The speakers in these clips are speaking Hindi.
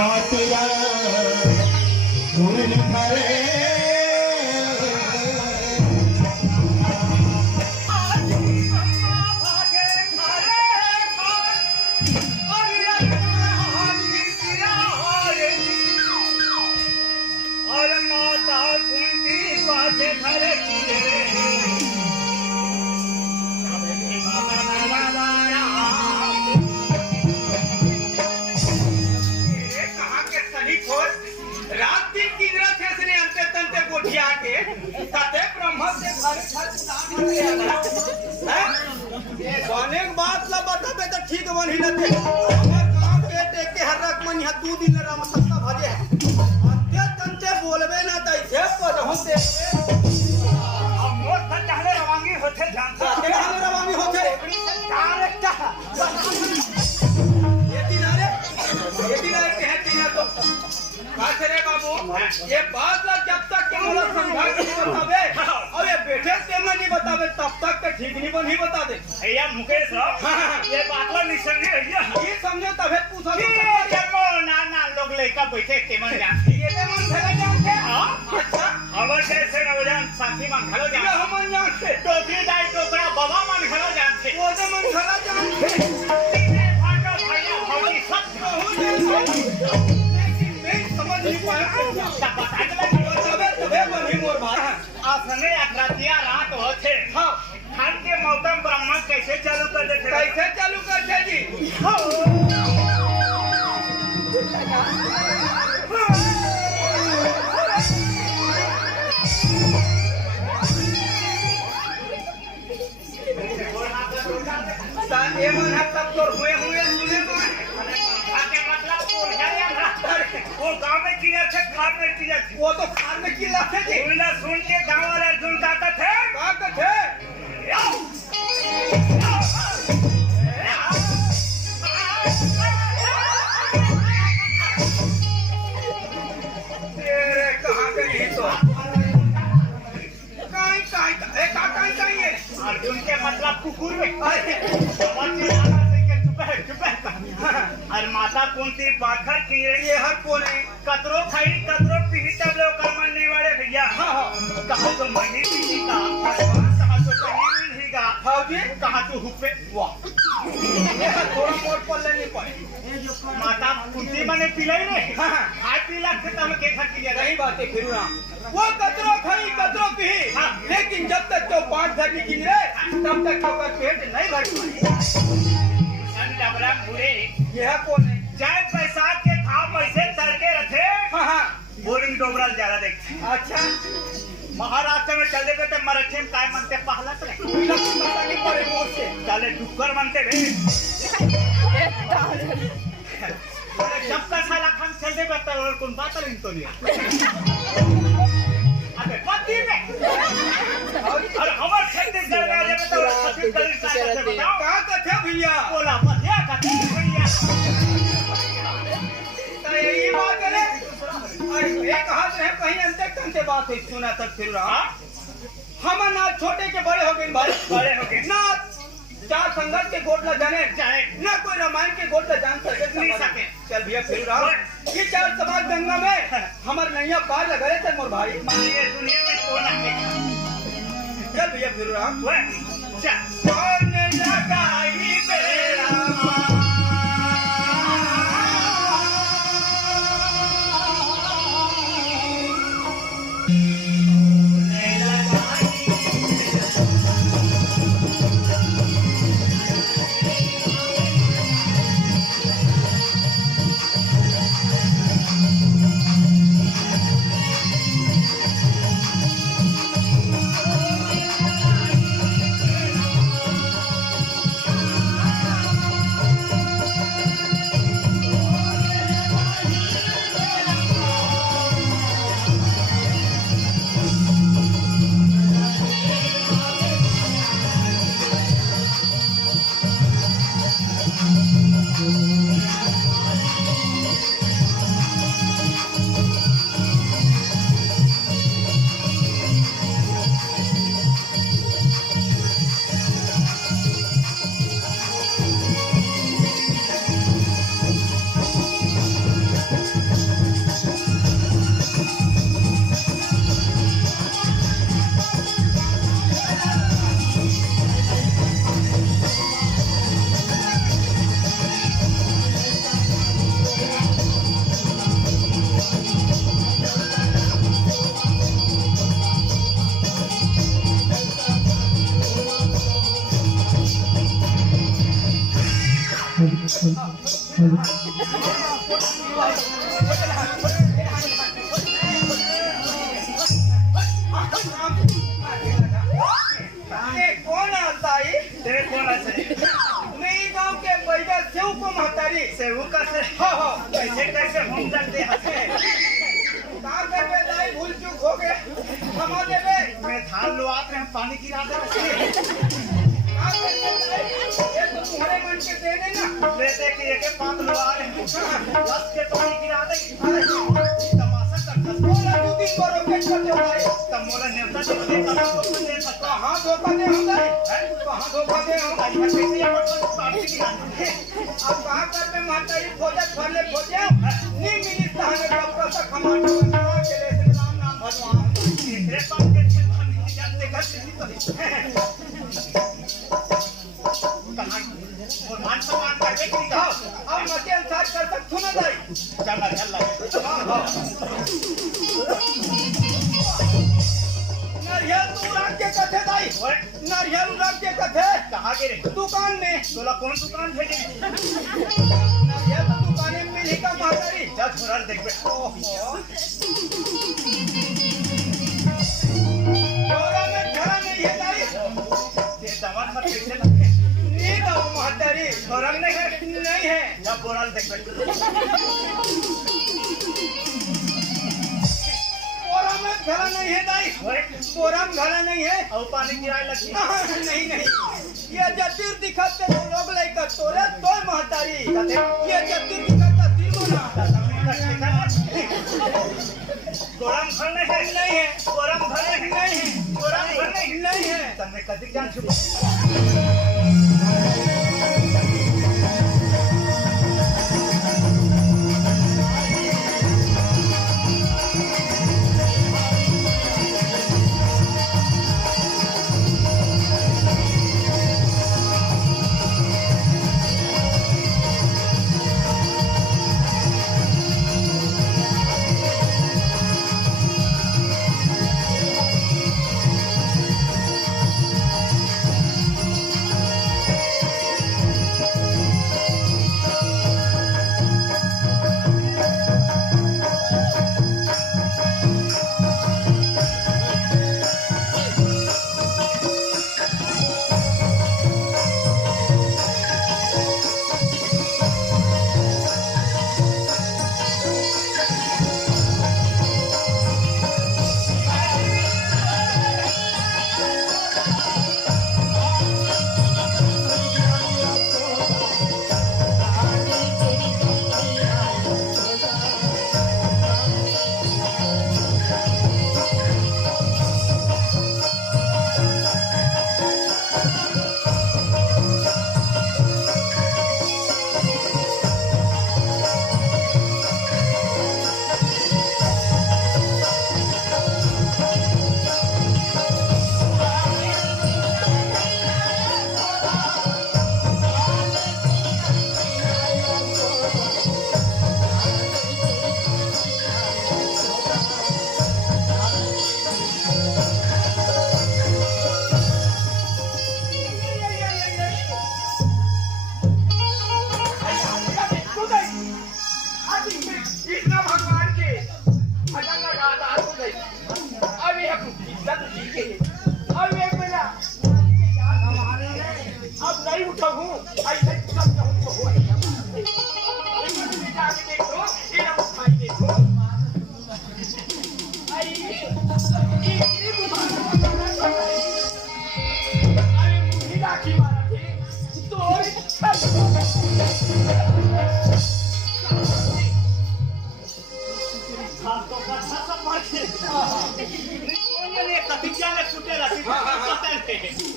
बात पूरी करे बात ला बताबे तो ठीक बनी नते हमर गांव पेट के हरक मन यहां 2 दिन राम सत्ता भजे है अत्य तंते बोलबे ना तैसे पदहु से हम मोर त चाहले रवांगी होथे जानता के हम रवांगी होथे डायरेक्ट ये दिन कहे तीना तो बात रे बाबू ये बात ला जब तक के मोला समझा के बताबे और ये बैठे से नहीं बताबे तब तक के ठीक नहीं बनी बता दे भैया मुकेश राव ये बात ला नहीं समझे भैया ये समझे तबे पूछो जन्मो ना लोग लेका बैठे के मन जान ये ते मन भले जान के हां अच्छा अवर कैसे न जान साथी मन घलो जान ये हम जान से टोपी डाई टोकरा बाबा मन घलो जान से वो तो मन घलो जान से तीने फाटो भैया भौजी सब हो समझ नहीं पाया तब बता तबे बनी मोर भाई आसने अखरातिया रात होथे हां खान के मौसम ब्रह्मा कैसे चालू कर देते कैसे चालू करते जी ये मन है तब तो हुए सुने आके मतलब वो गांव में किया थे खान में किया वो तो खान में किया थे जी सुन के गांव वाले अर्जुन गाते थे तेरे कहां के नहीं तो कहीं अर्जुन के मतलब कुकुर में और माता कौन सी बाखर की ये हर कौन है कतरो खाई कतरो पी तब लोग कर मानने वाले भैया कहा तो मनी पी का कहा तो कहीं मिलेगा हाँ जी कहा तो हुपे वाह थोड़ा मोट पर लेने पड़े माता कुंती मने पिलाई रे हाय पीला से तब के खा किया रही बातें फिर ना वो कतरो खाई कतरो पी लेकिन जब तक तो 5 घर की गिन रे तब तक तो पेट नहीं भर डबरा पूरे यह कौन है चाहे पैसा के खाओ पैसे तड़के रखे बोरिंग डोबरल ज्यादा देखते अच्छा महाराष्ट्र में चले गए तो मराठी में काय मनते पहला तो चले डुक्कर मनते भे जब का साला खान चल दे बता और कौन बात नहीं तो नहीं अबे पति में और हमार छत्तीसगढ़ में जब तो छत्तीसगढ़ का बताओ कहां का था भैया बोला भैया का भैया तो यही बात है अरे एक हाथ है कहीं अंतर कंते बात है सुना तक फिर रहा हम ना छोटे के बड़े हो गए भाई बड़े हो गए ना चार संगत के गोटला जाने चाहे ना कोई रामायण के गोटला जान सके नहीं सके चल भैया फिर रहा ये चार समाज गंगा में हमार नैया पार लगा रहे थे मोर भाई ये दुनिया में कौन है चल भैया फिर रहा कौन लगाई बेड़ा कौन आता है? तेरे कौन है? मेरी गांव के बैठा सेव को महतारी सेवू का से हाँ कैसे कैसे हम जानते हैं? कहाँ कर में दाई भूल चूक हो गए क्षमा देवे मैं धान लो आते हैं पानी गिरा दे कहाँ कर में दाई ये तो तुम्हारे मन के देने ना ले दे के एक पांच लो आ रहे हैं बस के पानी गिरा दे तमाशा करता बोला तू दिन करो के करते हो दाई तब मोला नेवता दे दे सकता कहाँ धोखा दे हम दाई कहाँ धोखा दे हम दाई कैसे ये मतलब पानी गिरा दे अब कहाँ कर में महतारी खोजत भरले खोजे नी मिली तहने कब तक हमारे बंदा के लिए राम नाम भगवान तेरे पास के पानी जानते कर कहां और मान सम्मान करके की हाँ अब मते अनुसार कर सकते हो ना दाई चल नारियल तू रख के कथे दाई नारियल रख के कथे कहां गिरे दुकान में तोला कौन दुकान भेजे नारियल तो दुकान में मिली का महतारी चल छोरा देख बे छोरा में घरा में ये दाई ये दवा खा कैसे लगे नी दो महतारी छोरा नहीं है नहीं है जब बोराल देख बे बोरा में घरा नहीं है दाई बोरा में घरा नहीं है और पानी गिराए लगी नहीं नहीं ये जतीर दिखत तो लोग लेकर तोरे तो महतारी ये जतीर दिखत तीर बोला गोरम घर नहीं है गोरम घर नहीं है गोरम घर नहीं है तने कदी जान छुपा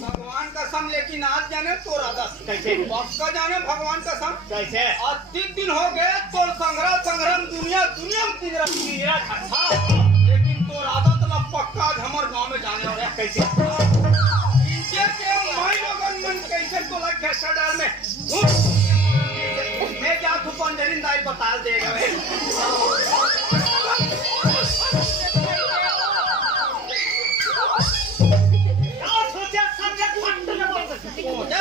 भगवान कसम लेकिन आज जाने तो राधा कैसे पक्का जाने भगवान कसम कैसे आज 3 दिन हो गए तो संग्रह दुनिया में पिंजरा था लेकिन तो राधा तो पक्का आज हमारे गांव में जाने वाले कैसे इनके के माई लोगन मन कैसे तो लग कैसा डाल में मैं क्या तू पंजरीन दाई बता देगा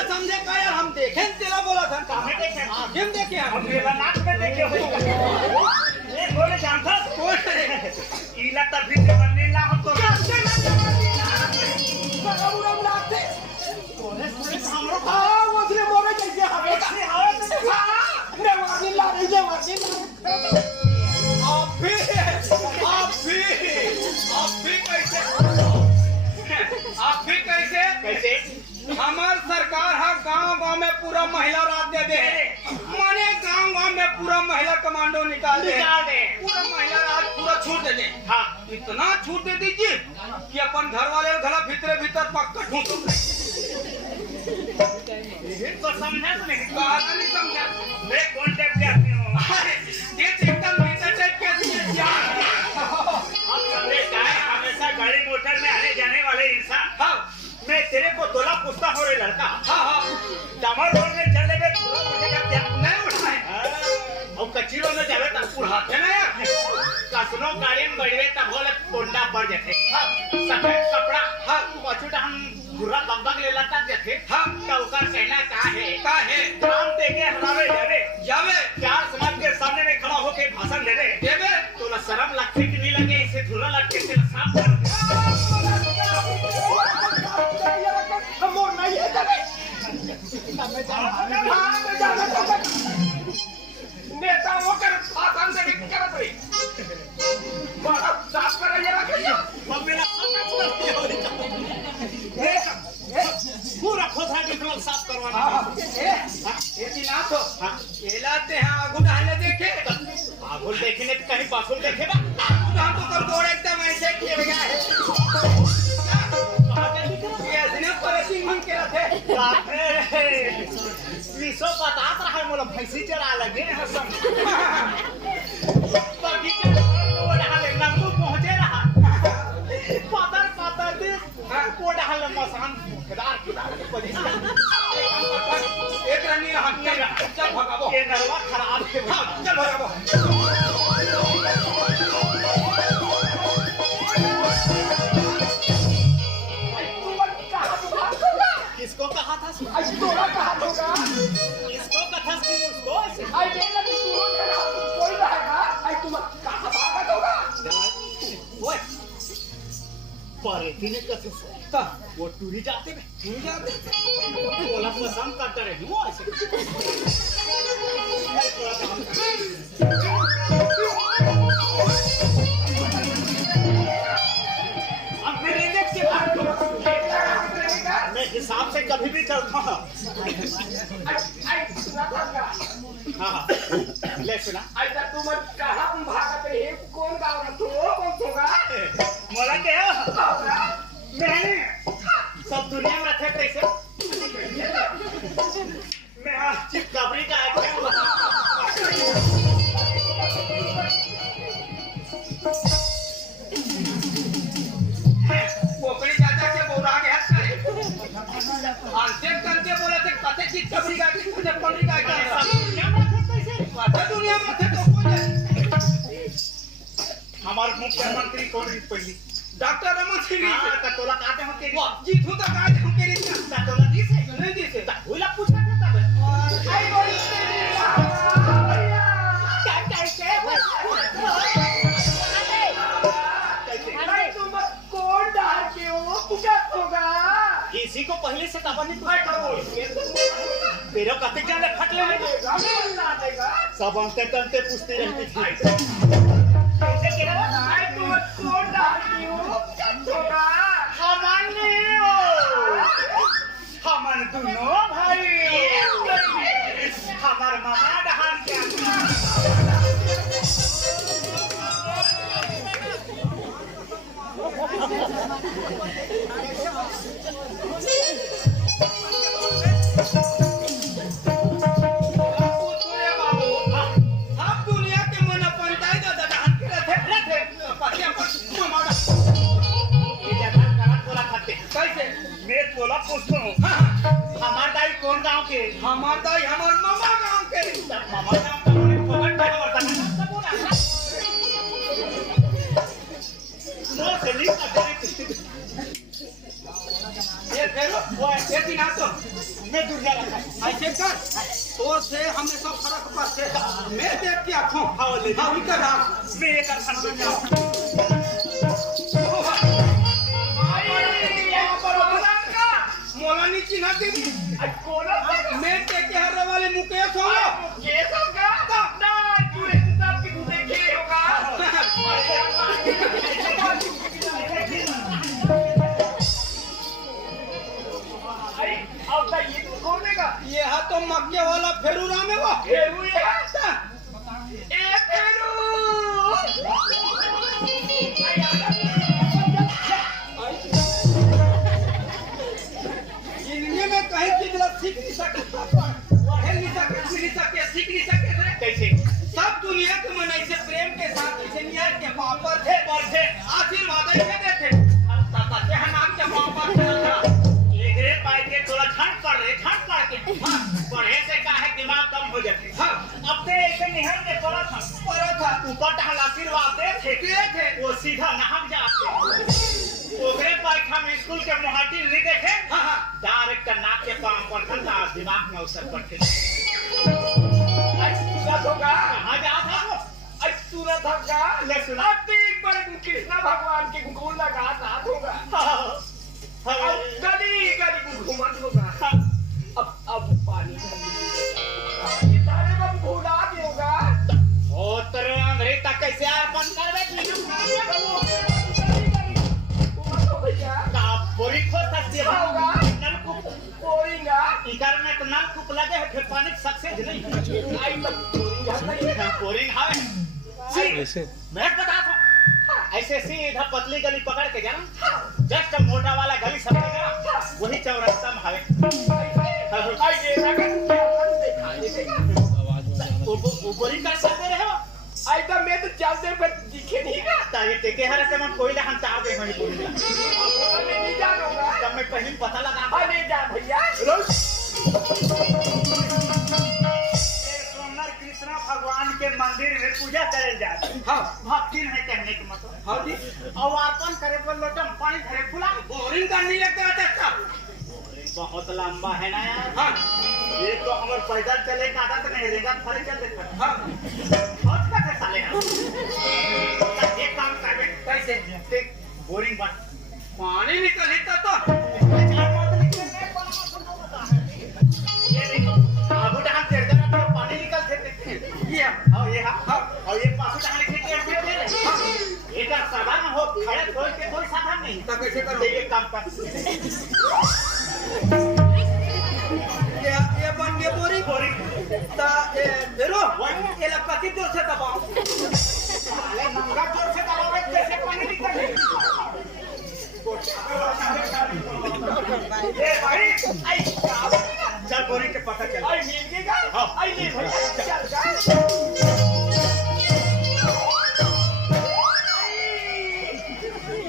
समझे का यार हम देखें तेरा बोला था कहाँ देखे? आगे देखे हम मेरा ना आप भी कैसे कैसे हमार सरकार हा गांव-गांव में पूरा महिला रात दे दे माने गांव-गांव में पूरा महिला कमांडो निकाल दे पूरा महिला रात पूरा छूट दे दे हाँ इतना छूट दे दीजिए कि अपन घर वाले घरा भीतर पक्का ठूसो तो समझा तो नहीं कहां नहीं समझा मैं कौन टाइप के आदमी हूँ अरे ये तो एकदम नेता टाइप के आदमी है यार अब समझे क्या है हमेशा गाड़ी मोटर में आने जाने वाले इंसान हाँ मैं तेरे को तोला पूछता हो रे लड़का हाँ डामर रोड में चलने में पूरा उठेगा क्या नहीं उठाए और कच्ची रोड में जावे तब उठाते ना यार कसनो गाड़ी में बढ़े तब बोले टोंडा पड़ जाते हाँ सफेद कपड़ा हाँ बचूटा हम गुर्रा बम्बक ले लाता जाते हाँ तो उसका कहना का है काम देके हमारे जावे जावे चार समाज के सामने में खड़ा होके भाषण दे दे देवे तो ना शर्म लगती कि नहीं लगे इसे धुला लगते तेरा साफ कर नेता होकर आसान से नहीं करत रही बड़ा साफ कर जरा कहियो मेरा पूरा खोथा निकल साफ करवाना ये दिना तो केलाते हैं आगू डाले देखे आगुल देखने तो कहीं पासुल देखेगा हम तो कर दौड़ एकदम ऐसे खेल गया है ये इसने परसिंग हम केला थे विसो बतात रहा है मोला भैंसी चढ़ा लगे हसम बगीचे में वो डाले नंबू पहुंचे रहा पातर दे को डाले मसान केदार के पोजीशन एक रनी हम चल भगाओ ये नरवा खराब है चल भगाओ किसको कहा था आज तोरा कहा होगा किसको कथा की उसको ऐसे आई देना कि तू कोई रहेगा आई तुम कहां भागत होगा ओए पर इतने कैसे ता वो टूरी जाते में तू जाते बोला पसंद करता रहे वो ऐसे अब मेरे देख के मैं हिसाब से कभी भी चलता हूँ आई सुना था हाँ ले सुना ऐसा तुम कहां भागत है कौन गांव में तू कौन होगा मोला क्या मैंने सब दुनिया में थे कैसे मैं आज चिपकाबरी का कोकड़ी चाचा के बोरा के हाथ करे आंसे करके बोले थे कते की कबरी का की तुझे पंडी का क्या दुनिया में थे तो कौन है हमारे मुख्यमंत्री कौन है पहली डॉक्टर रमन सिंह हां कतोला कहते हो के जीतू तो आज हम के लिए कतोला जी से नहीं दी से भूला पूछा था तब आई बोली तुम कौन डाल के हो पूछा होगा इसी को पहले से तब नहीं तेरे कते जाने फट ले देगा सब अंते तंते पूछती रहती थी कैसे कह रहा है तुम कौन डाल के हो होगा हमारे हमन दोनों भाई हमार मामा डहान के हम दुनिया के मन पंचाई दादा डहान के रहते पतिया पर मामा ये जगह करत बोला खाते कैसे मैं बोला पूछता हूँ हमार दाई कौन गांव के हमार दाई हमार मामा गांव के मामा गांव का बोले पकड़ पकड़ वर्तन सब बोला नो चली ये फेरो वो ये दिना तो मैं दुर्गा रखा ऐसे कर तो से हमने सब फर्क पड़ते मैं देख के आंखों हाँ ले हाँ कर रहा मैं ये कर सकता मोला नीचे ना दे मैं देख के हर वाले मुकेश हो ये सब का ना तू एक सब की फेरू राम है वो फेरू ये ता। ए फेरू इनमें में कहीं चीज ला सीख नहीं सकता पढ़ नहीं सके सीख नहीं सके कैसे सब दुनिया के मन ऐसे प्रेम के साथ ऐसे न्याय के पापर थे बढ़े आशीर्वाद ऐसे देते हम ताता से हम के पापर थे लेगरे पाई के थोड़ा झट पड़ के पढ़े से काहे दिमाग कम हो जाते हां अब ते ऐसे निहर के पड़ा था ऊपर ढल आशीर्वाद दे थे वो सीधा नहक जाते ओकरे पाई हम स्कूल के मोहाटी नहीं देखे हां डायरेक्ट नाक के पांव पर खंडा दिमाग में असर पड़ते होगा कहां जा था आज सूरत होगा ले सुना अब तो एक बार कृष्णा भगवान के गोल लगा साथ होगा अब गली गली घूमत होगा अब पानी तारे बम भूला भी होगा ओ तेरे अंग्रेज तक कैसे अर्पण करबे तो भैया का बोरी खो सकती है होगा नलकूप बोरिंगा इधर में तो नलकूप लगे है फिर पानी सक्सेस नहीं आई तो बोरिंग है मैं बता था ऐसे सीधा पतली गली पकड़ के जाना जस्ट मोटा वाला गली समझेगा वही चौरास्ता में हवे आई ये ऊपरी कर सकते रहे हो आई तो मैं तो चलते पर दिखे नहीं ना ताकि टेके हर से मन कोई हम तार दे वही बोली मैं नहीं जानूंगा तब मैं पहले पता लगा अरे जा भैया सोमनाथ कृष्णा भगवान के मंदिर में पूजा करे जाते हां भक्ति नहीं कहने के मतलब हां जी और अर्पण करे पर लोटम पानी भरे फुला बोरिंग करने लगता है अच्छा बहुत लंबा है ना यार हां ये तो हमारे पैदल चले का आदत नहीं रहेगा खड़े चलते थे हां बहुत कटे साले एक काम कर कैसे देख बोरिंग बन पानी निकल तो ये देखो आगू डाल तेरे का पानी निकलते थे ये और ये पासू डाल के थे एक साधारण हो खड़े कोई के कोई साधन नहीं तो कैसे करो ये काम कर ये बन गया बोरिंग ता ये फेरो ये लपकी जोर से दबाओ साले मंगा जोर से दबावे कैसे पानी निकले ए भाई आई चल बोरिंग के पता चल आई मिल गया हां आई ले भैया चल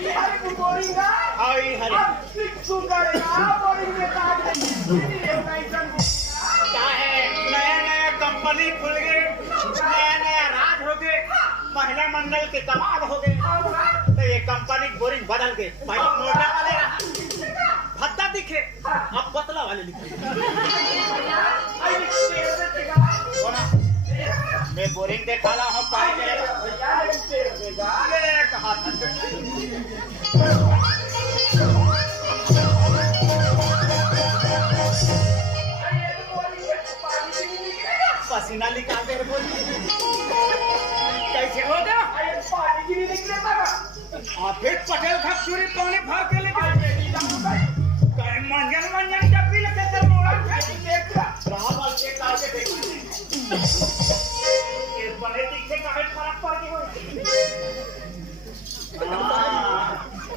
ये बोरिंगा आई हरे सुगर बोरिंग में काम नहीं क्या है नया कंपनी खुल गए नया राज हो गए महिला मंडल के कमाल हो गए तो ये कंपनी बोरिंग बदल गए पहले मोटा वाले रहा भत्ता दिखे अब पतला वाले लिखे मैं बोरिंग देखा रहा हूँ पानी कहा पसीना निकाल दे कैसे हो गया फिर पटेल खा चूरी पानी भर के लेके मंजन जब भी लेके चल मोड़ा रावल के काल के देख ये बड़े दिखे काहे फर्क पड़ गई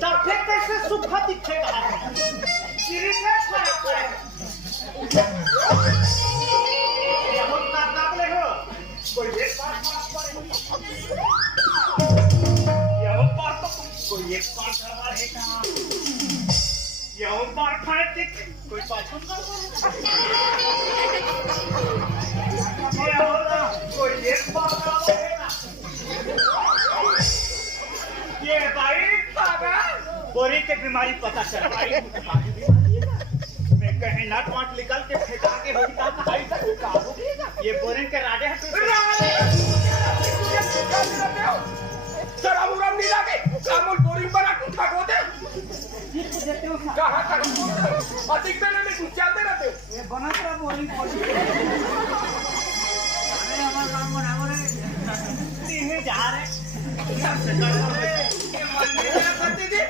तब फिर कैसे सुखा दिखेगा सीरी से फर्क पड़ेगा ये हम नाक ले हो कोई एक बार फर्क पड़ेगा ये हम बार तो कोई एक बार करवा रहेगा ये हम बार फर्क कोई पाछू ये होता कोई एक बार करवा ये भाई बाबा बोरी के बीमारी पता चल भाई मैं कहीं नट वाट निकल के फेंका के होगी तब भाई तक काबू ये बोरिंग के राडे है सर अब उड़न नहीं लागे कामुल बोरिंग बना के उठा को दे कहां तक अधिक देने में चलते रहते हो ये बना तेरा बोरिंग अरे हमारा काम बना रे ये जा रहे ये मंदिर में करते थे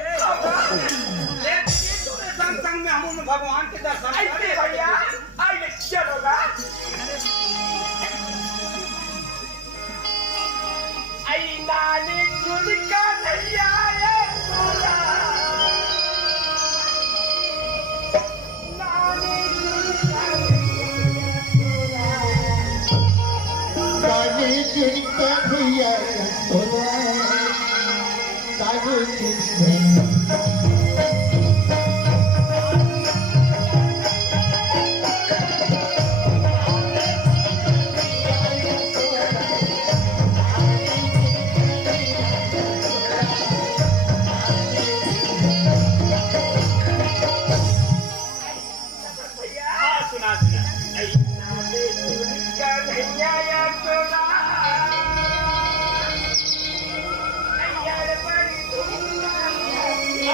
ले संग संग में हम भगवान के दर्शन भैया आई चलोगा आई नानी झुनका नहीं आए तोरा नानी झुनका काली चिंता भैया तोरा काली चिंता हाँ सुना सुना आई नानी झुनका नहीं आया तोरा आई यार बड़ी धूम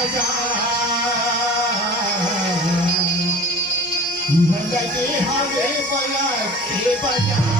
बजा लगे हमें बला के बजा